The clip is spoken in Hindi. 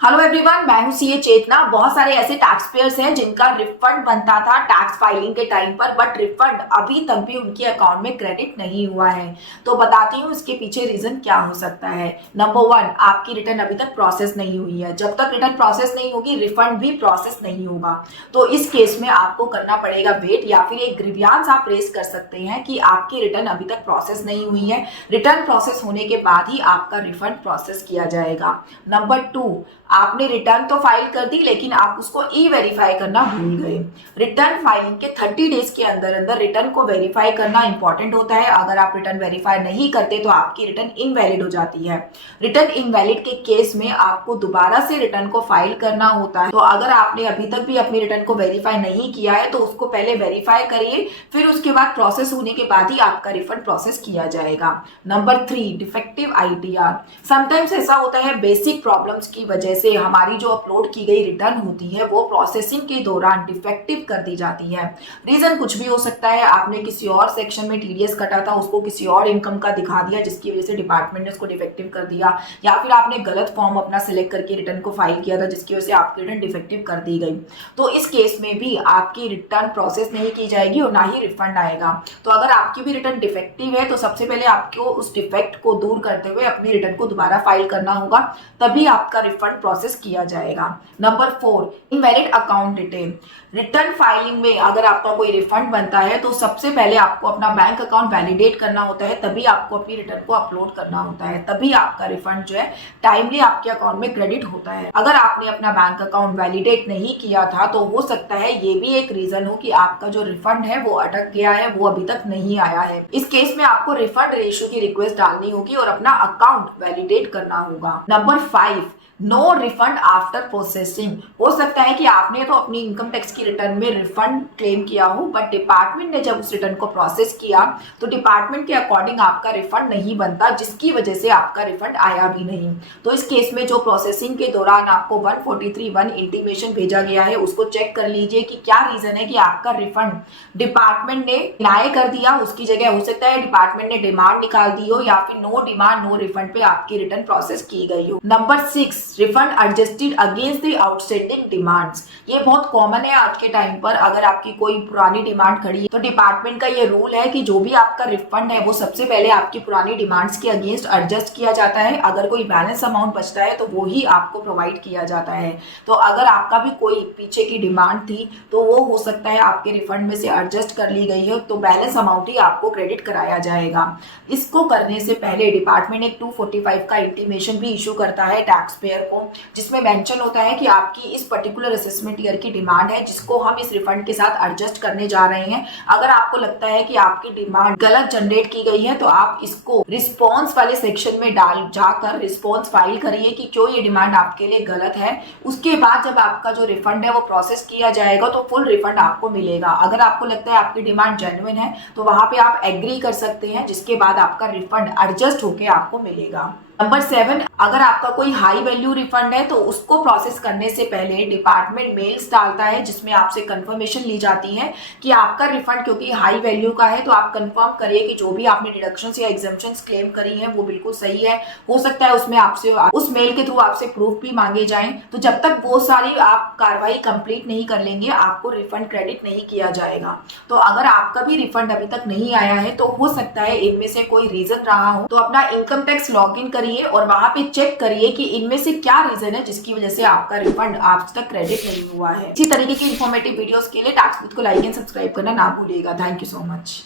हेलो एवरीवन, मैं हूं सीए चेतना। बहुत सारे ऐसे टैक्स पेयर्स हैं जिनका रिफंड बनता था टैक्स फाइलिंग के टाइम पर, बट रिफंड अभी तक भी उनके अकाउंट में क्रेडिट नहीं हुआ है। तो बताती हूँ इसके पीछे रीजन क्या हो सकता है। नंबर 1, आपकी रिटर्न अभी तक प्रोसेस नहीं हुई है। जब तक रिटर्न प्रोसेस नहीं होगी, रिफंड भी प्रोसेस नहीं होगा। तो इस केस में आपको करना पड़ेगा वेट, या फिर एक ग्रीवियांस आप रेज कर सकते हैं कि आपकी रिटर्न अभी तक प्रोसेस नहीं हुई है। रिटर्न प्रोसेस होने के बाद ही आपका रिफंड प्रोसेस किया जाएगा। नंबर 2, आपने रिटर्न तो फाइल कर दी, लेकिन आप उसको ई वेरीफाई करना भूल गए। रिटर्न फाइलिंग के 30 डेज के अंदर अंदर रिटर्न को वेरीफाई करना इंपॉर्टेंट होता है। अगर आप रिटर्न वेरीफाई नहीं करते तो आपकी रिटर्न इनवैलिड हो जाती है। रिटर्न इनवैलिड के केस में आपको दोबारा से रिटर्न को फाइल करना होता है। तो अगर आपने अभी तक भी अपनी रिटर्न को वेरीफाई नहीं किया है तो उसको पहले वेरीफाई करिए, फिर उसके बाद प्रोसेस होने के बाद ही आपका रिफंड प्रोसेस किया जाएगा। Number 3, defective ITR. समटाइम्स ऐसा होता है बेसिक प्रॉब्लम्स की वजह से हमारी जो अपलोड की गई रिटर्न होती है वो प्रोसेसिंग के दौरान डिफेक्टिव कर दी जाती है। रीजन कुछ भी हो सकता है। आपने किसी और सेक्शन में टीडीएस कटा था, उसको किसी और इनकम का दिखा दिया जिसकी वजह से डिपार्टमेंट ने उसको डिफेक्टिव कर दिया, या फिर आपने गलत फॉर्म अपना सिलेक्ट करके रिटर्न को फाइल किया था जिसकी वजह से आपकी रिटर्न डिफेक्टिव कर दी गई। तो इस केस में भी आपकी रिटर्न प्रोसेस नहीं की जाएगी और ना ही रिफंड आएगा। तो अगर आपकी भी रिटर्न डिफेक्टिव है तो सबसे पहले आपको उस डिफेक्ट को दूर करते हुए अपनी रिटर्न को दोबारा फाइल करना होगा, तभी आपका रिफंड प्रोसेस किया जाएगा। Number 4, invalid account detail. Return filing में अगर आपका कोई रिफंड बनता है तो सबसे पहले आपको अपना बैंक अकाउंट वैलिडेट करना होता है, तभी आपको अपनी रिटर्न को अपलोड करना होता है, तभी आपका रिफंड जो है टाइमली आपके अकाउंट में क्रेडिट होता है। अगर आपने अपना बैंक अकाउंट वैलिडेट नहीं किया था तो हो सकता है ये भी एक रीजन हो कि आपका जो रिफंड है वो अटक गया है, वो अभी तक नहीं आया है। इस केस में आपको रिफंड रेशियो की रिक्वेस्ट डालनी होगी और अपना अकाउंट वैलिडेट करना होगा। Number 5, no refund after processing. हो सकता है कि आपने तो अपनी इनकम टैक्स की रिटर्न में रिफंड क्लेम किया हो, बट डिपार्टमेंट ने जब उस रिटर्न को प्रोसेस किया तो डिपार्टमेंट के अकॉर्डिंग आपका रिफंड नहीं बनता, जिसकी वजह से आपका रिफंड आया भी नहीं। तो इस केस में जो प्रोसेसिंग के दौरान आपको 143(1) इंटीमेशन भेजा गया है उसको चेक कर लीजिए कि क्या रीजन है कि आपका रिफंड डिपार्टमेंट ने डिनाई कर दिया। उसकी जगह हो सकता है डिपार्टमेंट ने डिमांड निकाल दी हो, या फिर नो डिमांड नो रिफंड पे आपकी रिटर्न प्रोसेस की गई हो। Number 6, refund adjusted against the outstanding demands. ये बहुत कॉमन है आज के टाइम पर। अगर आपकी कोई पुरानी डिमांड खड़ी है तो डिपार्टमेंट का ये रूल है कि जो भी आपका रिफंड है वो सबसे पहले आपकी पुरानी डिमांड्स के अगेंस्ट एडजस्ट किया जाता है। अगर कोई बैलेंस अमाउंट बचता है तो वो ही आपको प्रोवाइड किया जाता है। तो अगर आपका भी कोई पीछे की डिमांड थी तो वो हो सकता है आपके रिफंड में से एडजस्ट कर ली गई है, तो बैलेंस अमाउंट ही आपको क्रेडिट कराया जाएगा। इसको करने से पहले डिपार्टमेंट एक 245 का इंटीमेशन भी इशू करता है टैक्स पेयर को, जिसमें मेंशन होता है कि आपकी इस पर्टिकुलर असेसमेंट ईयर की डिमांड है जिसको हम इस रिफंड के साथ एडजस्ट करने जा रहे हैं। अगर आपको लगता है कि आपकी डिमांड गलत जनरेट की गई है तो आप इसको रिस्पॉन्स वाले सेक्शन में जाकर रिस्पॉन्स फाइल करिए कि क्यों ये डिमांड आपके लिए गलत है। उसके बाद जब आपका जो रिफंड है वो प्रोसेस किया जाएगा तो फुल रिफंड आपको मिलेगा। अगर आपको लगता है आपकी डिमांड जेन्युइन है तो वहां पे आप एग्री कर सकते हैं, जिसके बाद आपका रिफंड एडजस्ट होके आपको मिलेगा। नंबर 7, अगर आपका कोई हाई वैल्यू रिफंड है तो उसको प्रोसेस करने से पहले डिपार्टमेंट मेल्स डालता है जिसमें आपसे कंफर्मेशन ली जाती है कि आपका रिफंड क्योंकि हाई वैल्यू का है तो आप कंफर्म करिए कि जो भी आपने डिडक्शंस या एग्जम्पशंस क्लेम करी है वो बिल्कुल सही है। हो सकता है उसमें आपसे उस मेल के थ्रू आपसे प्रूफ भी मांगे जाएं। तो जब तक वो सारी आप कार्रवाई कंप्लीट नहीं कर लेंगे आपको रिफंड क्रेडिट नहीं किया जाएगा। तो अगर आपका भी रिफंड अभी तक नहीं आया है तो हो सकता है इनमें से कोई रीजन रहा हो। तो अपना इनकम टैक्स लॉग इन करिए और वहां पे चेक करिए कि इनमें से क्या रीजन है जिसकी वजह से आपका रिफंड आज तक क्रेडिट नहीं हुआ है। इसी तरीके की इंफॉर्मेटिव वीडियोस के लिए टैक्स विद को लाइक एंड सब्सक्राइब करना ना भूलिएगा। Thank you so much.